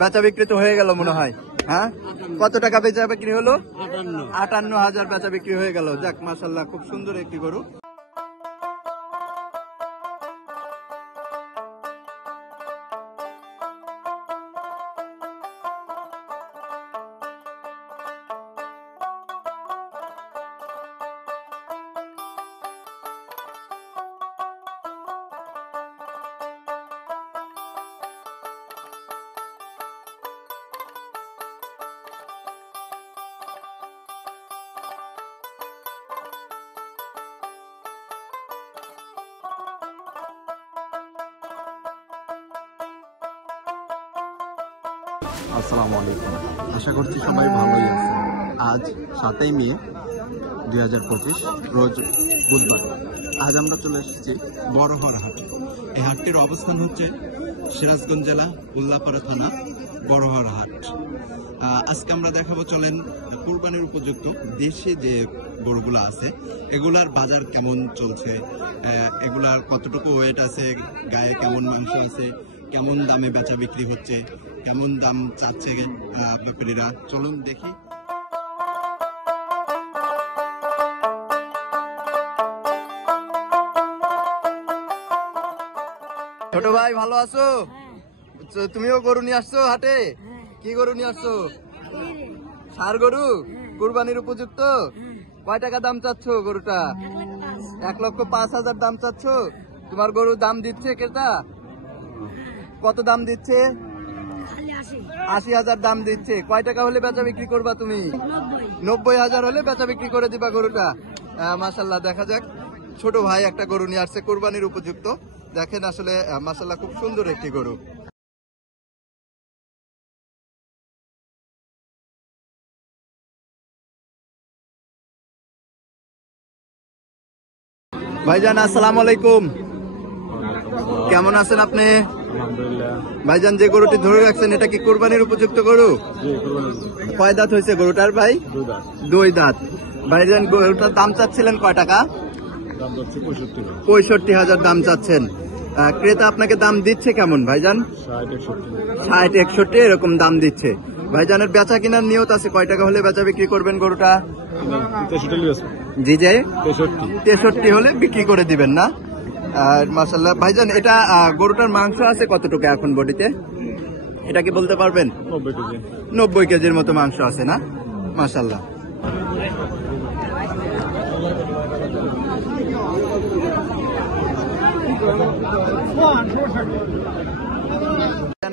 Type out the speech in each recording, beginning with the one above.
বেচা বিক্রি তো হয়ে গেল মনে হয়। হ্যাঁ, কত টাকা বেচা বিক্রি হলো? 58,000 বেচা বিক্রি হয়ে গেল। যাক মাশাআল্লাহ, খুব সুন্দর একটি গরু। আসসালামু আলাইকুম, আশা করছি সবাই ভালোই আছে। আজ 7ই মে 2025, রোজ বুধবার। আজ আমরা চলে এসেছি বড়হর হাটে। এই হাটটির অবস্থান হচ্ছে সিরাজগঞ্জ জেলা উল্লাপাড়া থানা বড়হর হাট। আজকে আমরা দেখাবো, চলেন কুরবানির উপযুক্ত দেশি যে গরুগুলো আছে এগুলার বাজার কেমন চলছে, এগুলার কতটুকু ওয়েট আছে, গায়ে কেমন মাংস আছে, কেমন দামে বেচা বিক্রি হচ্ছে, কেমন দাম চাচ্ছে ব্যাপারীরা, চলুন দেখি। ছোট ভাই ভালো আছো? তুমিও গরু নিয়ে আসছো হাটে? কি গরু নিয়ে আসছো? ষাঁড় গরু, কুরবানির উপযুক্ত। কয় টাকা দাম চাচ্ছ গরুটা? 1,05,000 দাম চাচ্ছ। তোমার গরু দাম দিচ্ছে ক্রেতা? কত দাম দিচ্ছে? 80,000 দাম দিচ্ছে। কয় টাকা হলে বেচা বিক্রি করবা তুমি? 90,000 হলে বেচা বিক্রি করে দিবা গরুটা। মাশাআল্লাহ, দেখা যাক। ছোট ভাই একটা গরু নিয়ে আসছে কুরবানির উপযুক্ত। দেখেন আসলে মাশাআল্লাহ, খুব সুন্দর একটি গরু। ভাইজান আসসালামু আলাইকুম, কেমন আছেন আপনি? ভাইজান, যে গরুটি ধরে রাখছেন এটা কি কুরবানির উপযুক্ত গরু? কয় দাঁত হয়েছে গরুটার ভাই? 2 দাঁত। ভাইজান, গরুটার দাম চাচ্ছিলেন কয় টাকা? 65,000 দাম চাচ্ছেন। ক্রেতা আপনাকে দাম দিচ্ছে কেমন ভাইজান? 60-61 এরকম দাম দিচ্ছে। ভাইজানের বেচা কেনার নিয়ত আছে, কয় টাকা হলে বেচা বিক্রি করবেন গরুটা? জি, যে 63 হলে বিক্রি করে দিবেন না? মাশাআল্লাহ। ভাইজান, এটা গরুটার মাংস আছে কতটুকু এখন বডিতে, এটা কি বলতে পারবেন? 90 কেজির মতো মাংস আছে না? মাশাআল্লাহ।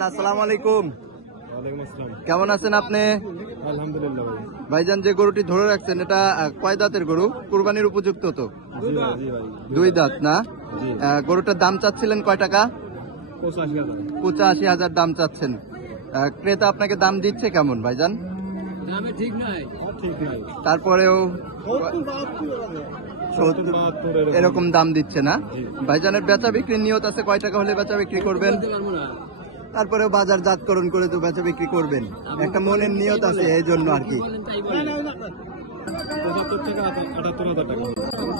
আসসালামু আলাইকুম, কেমন আছেন আপনি? আলহামদুলিল্লাহ। ভাইজান, যে গরুটি ধরে রাখছেন এটা কয় দাঁতের গরু? কুরবানির উপযুক্ত তো? 2 দাঁত না? গরুটার দাম চাচ্ছিলেন কয় টাকা? 85,000 দাম চাচ্ছেন। ক্রেতা আপনাকে দাম দিচ্ছে কেমন ভাইজান? তারপরেও এরকম দাম দিচ্ছে না? ভাইজানের বেচা বিক্রির নিয়ত আছে, কয় টাকা হলে বেচা বিক্রি করবেন? তারপরেও বাজার জাতকরণ করে তো বেচা বিক্রি করবেন, একটা মনের নিয়ত আছে, এই জন্য আর কি।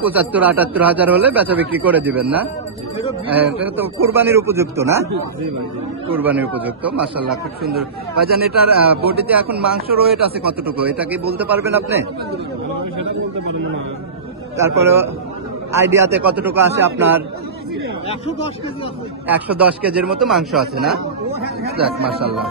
75-78,000 হলে বেচা বিক্রি করে দিবেন না? এটা তো কুরবানির উপযুক্ত না? কুরবানির উপযুক্ত। মাশাআল্লাহ, খুব সুন্দর। ভাইজান, এটার বডিতে এখন মাংস ওয়েট আছে কতটুকু, এটা কি বলতে পারবেন আপনি? তারপরে আইডিয়াতে কতটুকু আছে আপনার? 110 কেজির মতো মাংস আছে না? যাক মাশাআল্লাহ।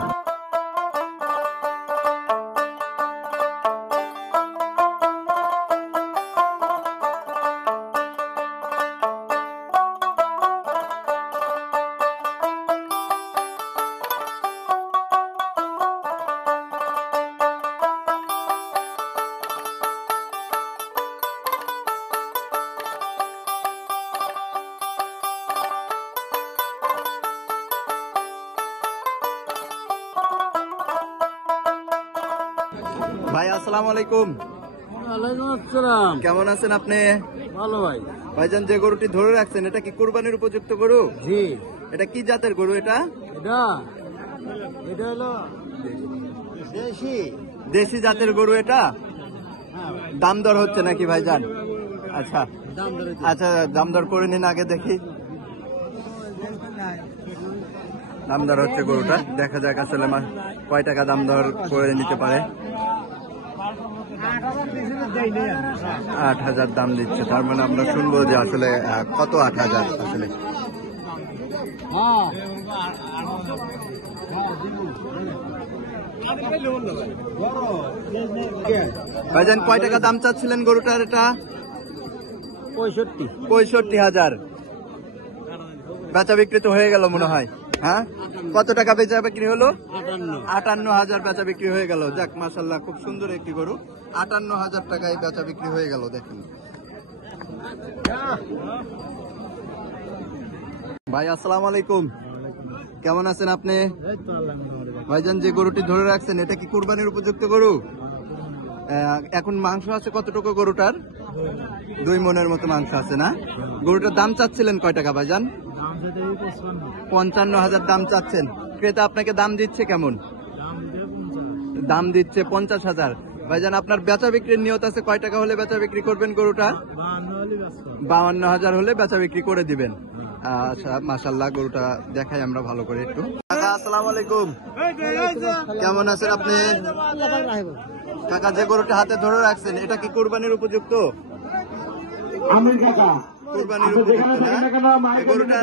ভাই আসসালামু আলাইকুম। ওয়ালাইকুম আসসালাম। কেমন আছেন আপনি? ভালো ভাই। ভাইজান, যে গরুটি ধরে রাখছেন এটা কি কুরবানির উপযুক্ত গরু? জি। এটা কি জাতের গরু? এটা এটা হলো দেশি জাতের গরু। এটা দাম দর হচ্ছে নাকি ভাইজান? আচ্ছা আচ্ছা, দাম দর করে নিন আগে দেখি। দাম দর হচ্ছে গরুটা, দেখা যাক আসলে কয় টাকা দাম দর করে নিতে পারে। 8,000 দাম দিচ্ছে, তার মানে আমরা শুনবো যে আসলে কত 8,000 আসলে। ভাইজান কয় টাকা দাম চাচ্ছিলেন গরুটার? এটা 65,000। বেচা বিক্রি তো হয়ে গেল মনে হয়, হ্যাঁ? কত টাকা বেচা বিক্রি হলো? 58,000 বেচা বিক্রি হয়ে গেল। যাক মাশাআল্লাহ, খুব সুন্দর একটি গরু। 58,000 টাকায় বেচা বিক্রি হয়ে গেল। দেখেন ভাই, আসসালামু আলাইকুম, কেমন আছেন আপনি? ভাইজান যে গরুটি ধরে রাখছেন এটা কি কুরবানির উপযুক্ত গরু? এখন মাংস আছে কতটুকু গরুটার? 2 মনের মতো মাংস আছে না? গরুটার দাম চাচ্ছিলেন কয় টাকা ভাইজান? 55,000 দাম চাচ্ছেন। ক্রেতা আপনাকে দাম দিচ্ছে কেমন? দাম দিচ্ছে 50,000। ভাইজান আপনার বেচা বিক্রির নিয়ত আছে কয় টাকা হলে বেচা বিক্রি করবেন গরুটা? 52,000 হলে বেচা বিক্রি করে দিবেন। আচ্ছা মাশাআল্লাহ, গরুটা দেখাই আমরা ভালো করে একটু। কাকা আসসালামু আলাইকুম, কেমন আছেন আপনি? কাকা যে গরুটা হাতে ধরে রাখছেন এটা কি কুরবানির উপযুক্ত? কুরবানির উপযুক্ত না? এই গরুটা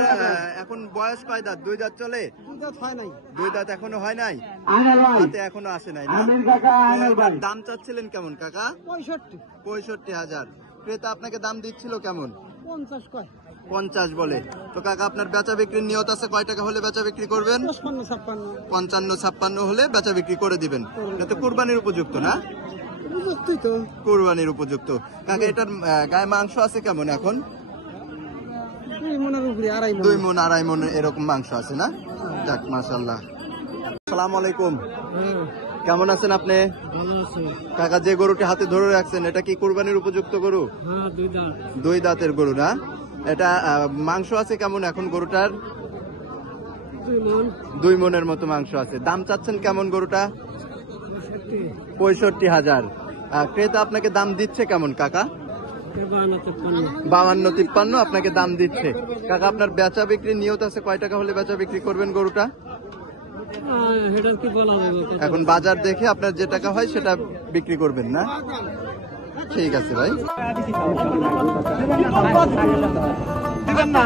এখন বয়স কয় দাঁত? 2 দাঁত চলে? 2 দাঁত এখনো হয় নাই, হাতে এখনো আসে নাই না? দাম চাচ্ছিলেন কেমন কাকা? 65,000। ক্রেতা আপনাকে দাম দিচ্ছিল কেমন? 50 বলে। তো কাকা আপনার বেচা বিক্রির নিয়ত আছে কয় টাকা হলে বেচা বিক্রি করবেন? 55-56 হলে বেচা বিক্রি করে দিবেন। এটা তো কুরবানির উপযুক্ত না? কুরবানির উপযুক্ত। কাকা এটার গায়ে মাংস আছে কেমন এখন? 2 মণ 2.5 মণ এরকম মাংস আছে না? যাক মাশাআল্লাহ। আসসালামু আলাইকুম, কেমন আছেন আপনি? কাকা যে গরুটি হাতে ধরে রাখছেন এটা কি কুরবানির উপযুক্ত গরু? 2 দাঁতের গরু না? এটা মাংস আছে কেমন এখন গরুটার? 2 মণের মতো মাংস আছে। দাম চাচ্ছেন কেমন গরুটা? 65,000। ক্রেতা আপনাকে দাম দিচ্ছে কেমন কাকা? 52-53 আপনাকে দাম দিচ্ছে। কাকা আপনার বেচা বিক্রির নিয়ত আছে কয় টাকা হলে বেচা বিক্রি করবেন গরুটা? এখন বাজার দেখে আপনার যে টাকা হয় সেটা বিক্রি করবেন না? ঠিক আছে ভাই। না